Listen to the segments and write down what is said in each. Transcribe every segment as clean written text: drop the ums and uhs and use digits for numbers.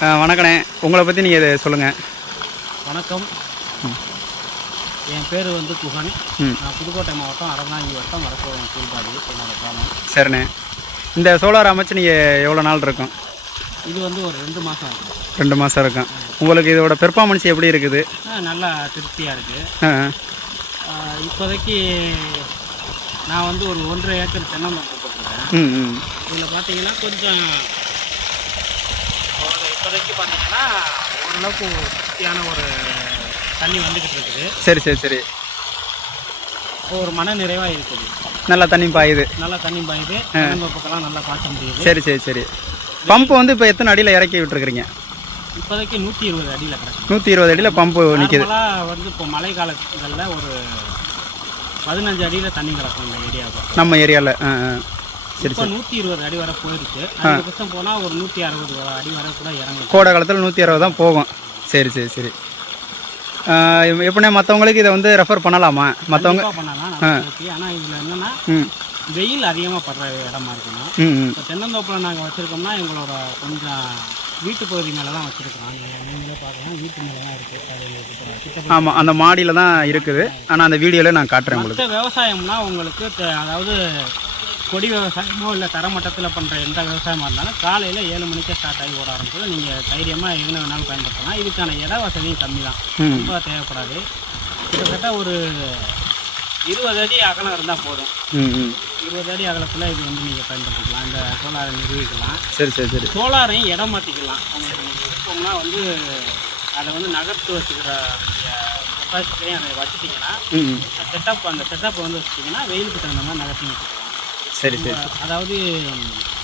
வணக்கண்ணே, உங்களை பற்றி நீங்கள் சொல்லுங்கள். வணக்கம், என் பேர் வந்து குஹன். நான் புதுக்கோட்டை மாவட்டம் அறந்தாங்கி வட்டம் வரக்கோளம் கீழ்பாடி என்னோட கிராமம். சரிண்ணே, இந்த சோலார் அமைச்சு நீங்கள் எவ்வளோ நாள் இருக்கும்? இது வந்து ஒரு 2 மாதம் இருக்கும். 2 மாதம் இருக்கும். உங்களுக்கு இதோட பெர்ஃபார்மன்ஸ் எப்படி இருக்குது? நல்லா திருப்தியாக இருக்குது. இப்போதைக்கு நான் வந்து ஒரு 1.5 ஏக்கர் தென்னந்தோப்பு போட்டிருக்கேன். இதில் பார்த்தீங்கன்னா கொஞ்சம் இப்போதைக்கு பார்த்தீங்கன்னா ஓரளவுக்கு திருப்தியான ஒரு தண்ணி வந்துக்கிட்டு இருக்குது. சரி சரி சரி. ஒரு மன நிறைவாக இருக்குது. நல்லா தண்ணி பாயுது. நல்லா தண்ணி பாயுது. தென்னந்தோப்புக்கெல்லாம் நல்லா பாய்ச்ச முடியுது. சரி சரி சரி. பம்பு வந்து இப்போ எத்தனை அடியில் இறக்கி விட்டுருக்குறீங்க? இப்போதைக்கு 120 அடியில் கிடக்கு. 120 அடியில் பம்பு நிற்கிது. வந்து இப்போ மழை காலங்களில் ஒரு 15 அடியில் தண்ணி கிடக்கும் இந்த ஏரியாவுக்கு, நம்ம ஏரியாவில். சரி இப்போ 120 அடி வரை போயிருக்கு. அதிகபட்சம் போனால் ஒரு 160 அடி வரை கூட இறங்கும். கோடை காலத்தில் 160 தான் போகும். சரி சரி சரி. எப்படின்னா மற்றவங்களுக்கு இதை வந்து ரெஃபர் பண்ணலாமா? மற்றவங்க பண்ணலாம். ஆனால் இதில் என்னென்னா வெயில் அதிகமாக படுற இடமா இருக்கணும். இப்போ தென்னந்தோப்பில் நாங்கள் வச்சுருக்கோம்னா எங்களோட கொஞ்சம் வீட்டு பகுதி மேலே தான் வச்சுருக்கிறோம். நீங்களே பார்க்கலாம், வீட்டு மேலே தான் இருக்குது. ஆமாம், அந்த மாடியில் தான் இருக்குது. ஆனால் அந்த வீடியோவில் நான் காட்டுறேன் உங்களுக்கு. விவசாயம்னா உங்களுக்கு அதாவது கொடி விவசாயமோ இல்லை தரமட்டத்தில் பண்ணுற எந்த விவசாயமாக இருந்தாலும் காலையில் 7 மணிக்கே ஸ்டார்ட் ஆகி ஓட ஆரம்பிச்சது. நீங்கள் தைரியமாக எங்கே வேணாலும் பயன்படுத்தலாம். இதுக்கான இட வசதியும் கம்மி தான், ரொம்ப தேவைப்படாது. கிட்டத்தட்ட ஒரு 20 அடி அகலம் இருந்தால் போதும். 20 அடி அகலத்தில் இது வந்து நீங்கள் பயன்படுத்திக்கலாம். இந்த சோலாரை நிறுவிக்கலாம். சரி சரி சரி. சோலாரையும் இடம் மாற்றிக்கலாம். உங்களுக்கு விருப்பம்னா வந்து அதை வந்து நகர்த்து வச்சுக்கிற கெப்பாசிட்டிலையும் அதை வச்சுட்டிங்கன்னா அந்த செட்டப்பை வந்து வச்சுட்டிங்கன்னா வெயிலுக்கு தகுந்த மாதிரி நகர்த்தி வச்சுக்கலாம். சரி சரி. அதாவது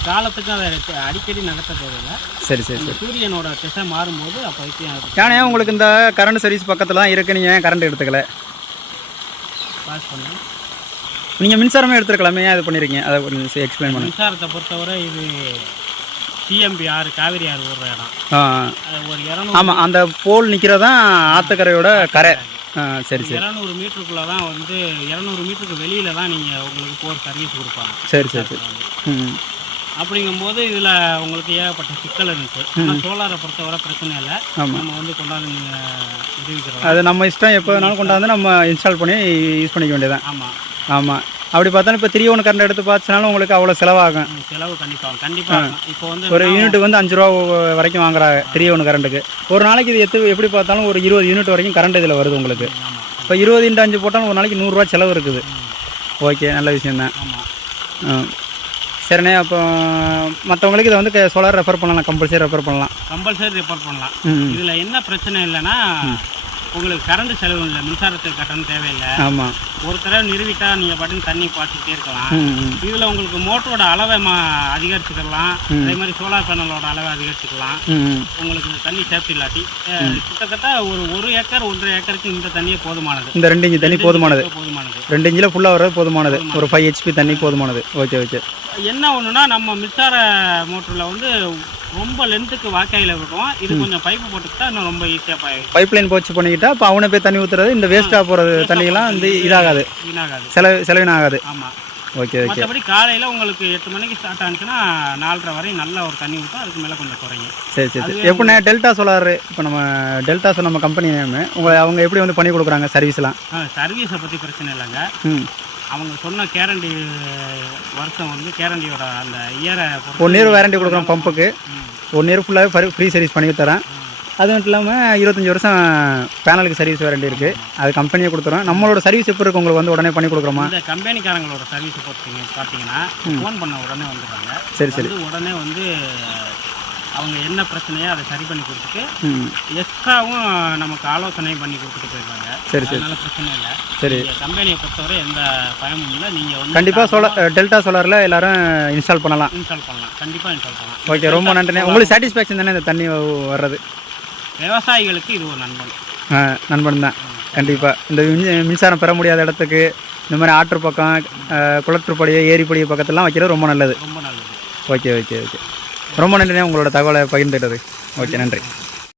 காலத்துக்கு அதை அடிக்கடி நடத்த தேவையில்லை. சரி சரி சரி. சூரியனோட திசை மாறும்போது அப்போதைக்கு ஏன்னா உங்களுக்கு இந்த கரண்ட் சர்வீஸ் பக்கத்தில் தான் இருக்குது, நீங்கள் கரண்ட் எடுத்துக்கல பாஸ் பண்ணி நீங்கள் மின்சாரமே எடுத்துருக்கலாமே, அது பண்ணியிருக்கீங்க. அதை கொஞ்சம் எக்ஸ்பிளைன் பண்ணுங்கள். மின்சாரத்தை பொறுத்தவரை இது சிஎம்பி ஆறு, காவிரி ஆறு ஓடுற இடம். ஒரு 200. ஆமாம், அந்த போல் நிற்கிறதான் ஆற்றுக்கரையோட கரை. சரி சரி. 200 மீட்டருக்குள்ளே தான் வந்து 200 மீட்டருக்கு வெளியில் தான் நீங்கள் உங்களுக்கு போர் சர்வீஸ் கொடுப்பாங்க. சரி சரி சரி. அப்படிங்கும்போது இதில் உங்களுக்கு ஏகப்பட்ட சிக்கல் இருந்துச்சு. ஆனால் சோலாரை பொறுத்தவரை பிரச்சனை இல்லை. நம்ம வந்து கொண்டாந்து நிரூபிக்கிறோம். அது நம்ம இஷ்டம், எப்போ வேணாலும் கொண்டாந்து நம்ம இன்ஸ்டால் பண்ணி யூஸ் பண்ணிக்க வேண்டியதான். ஆமாம் ஆமாம். அப்படி பார்த்தாலும் இப்போ 3 1 கரண்ட் எடுத்து பார்த்தாலும் உங்களுக்கு அவ்வளோ செலவாகும். செலவு கண்டிப்பாக. இப்போ வந்து ஒரு யூனிட்டுக்கு வந்து 5 ரூபா வரைக்கும் வாங்குறாங்க 3 1 கரண்ட்டுக்கு. ஒரு நாளைக்கு இது எப்படி பார்த்தாலும் ஒரு 20 யூனிட் வரைக்கும் கரண்ட் இதில் வருது உங்களுக்கு. இப்போ 20 × 5 போட்டாலும் ஒரு நாளைக்கு 100 ரூபா செலவு இருக்குது. ஓகே, நல்ல விஷயந்தான். சரிண்ணே, அப்போ மற்றவங்களுக்கு இதை வந்து சோலார் ரெஃபர் பண்ணலாம், கம்பல்சரி ரெஃபர் பண்ணலாம். இதில் என்ன பிரச்சனை இல்லைன்னா உங்களுக்கு கரண்ட் செலவு இல்லை, மின்சாரத்துக்கு கட்டணம் தேவையில்லை. ஆமாம், ஒரு தடவை நிறுவிட்டா நீங்கள் பாட்டுன்னு தண்ணி பாய்ச்சிக்கிட்டே இருக்கலாம். இதில் உங்களுக்கு மோட்டரோட அளவை அதிகரிச்சுக்கலாம். அதே மாதிரி சோலார் பேனலோட அளவை அதிகரிச்சுக்கலாம். உங்களுக்கு இந்த தண்ணி சேஃப்டி இல்லாட்டி கிட்டத்தட்ட ஒரு ஏக்கர் 1.5 ஏக்கருக்கு இந்த தண்ணியே போதுமானது. இந்த 2 இன்ச்சு தண்ணி போதுமானது. 2 இன்ச்சில் ஃபுல்லாக வர்றது போதுமானது. ஒரு 5 HP தண்ணி போதுமானது. Okay okay. என்ன ஒன்றுனா நம்ம மின்சார மோட்டரில் வந்து ரொம்ப லென்த்துக்கு வாக்கையில் விடுவோம். இது கொஞ்சம் பைப்பு போட்டுக்கிட்டா இன்னும் ரொம்ப ஈஸியாக பைப் லைன் போச்சு பண்ணிக்கிட்டா இப்போ அவனை போய் தண்ணி ஊற்றுறது, இந்த வேஸ்ட்டாக போகிறது தண்ணியெல்லாம் வந்து இதாகாது, செலவினாகாது. ஆமாம். Okay okay. மற்றபடி காலையில் உங்களுக்கு 8 மணிக்கு ஸ்டார்ட் ஆனிச்சுன்னா 4:30 வரையும் நல்ல ஒரு தண்ணி ஊற்றும். அதுக்கு மேலே கொஞ்சம் குறையும். சரி சரி. எப்படின்னா டெல்டா சோலார், இப்போ நம்ம கம்பெனி நேமு, அவங்க எப்படி வந்து பண்ணி கொடுக்குறாங்க சர்வீஸ்லாம்? சர்வீஸை பற்றி பிரச்சனை இல்லைங்க. அவங்க சொன்ன கேரண்டி வருஷம் வந்து கேரண்டியோட அந்த இயரை 1 இயர் வாரண்டி கொடுக்குறோம். பம்புக்கு 1 இயர் ஃபுல்லாகவே ஃப்ரீ சர்வீஸ் பண்ணி தரேன். அது மட்டும் இல்லாமல் 25 வருஷம் பேனலுக்கு சர்வீஸ் வாரண்டி இருக்குது. அது கம்பெனியை கொடுத்துறோம். நம்மளோட சர்வீஸ் எப்போ இருக்குது உங்களுக்கு வந்து உடனே பண்ணி கொடுக்குறோமா? இந்த கம்பெனிக்காரங்களோட சர்வீஸ் பார்த்தீங்கன்னா ஃபோன் பண்ண உடனே வந்துடுறாங்க. சரி சரி. உடனே வந்து அவங்க என்ன பிரச்சனையோ அதை சரி பண்ணி கொடுத்துட்டு எக்ஸ்ட்ராவும் நமக்கு ஆலோசனை பண்ணி கொடுத்துட்டு போயிடுவாங்க. சரி சரி. அதனால பிரச்சனை இல்லை. சரி. கம்பெனியை பொறுத்தவரை எந்த பயமும் இல்லை. நீங்கள் வந்து கண்டிப்பாக டெல்டா சோலாரில் எல்லாரும் இன்ஸ்டால் பண்ணலாம். கண்டிப்பாக இன்ஸ்டால் பண்ணலாம். ஓகே, ரொம்ப நன்றிண்ணே. உங்களுக்கு சாட்டிஸ்ஃபேக்ஷன் தானே இந்த தண்ணி வர்றது? விவசாயிகளுக்கு இது ஒரு நண்பன் தான். கண்டிப்பாக இந்த மின்சாரம் பெற முடியாத இடத்துக்கு இந்த மாதிரி ஆற்று பக்கம், குளத்துப்படி, ஏரிப்படி பக்கத்துலாம் வைக்கிறது ரொம்ப நல்லது. ரொம்ப நல்லது. Okay okay okay. ரொம்ப நன்றிண்ணே உங்களோட தகவலை பகிர்ந்துட்டது. ஓகே, நன்றி.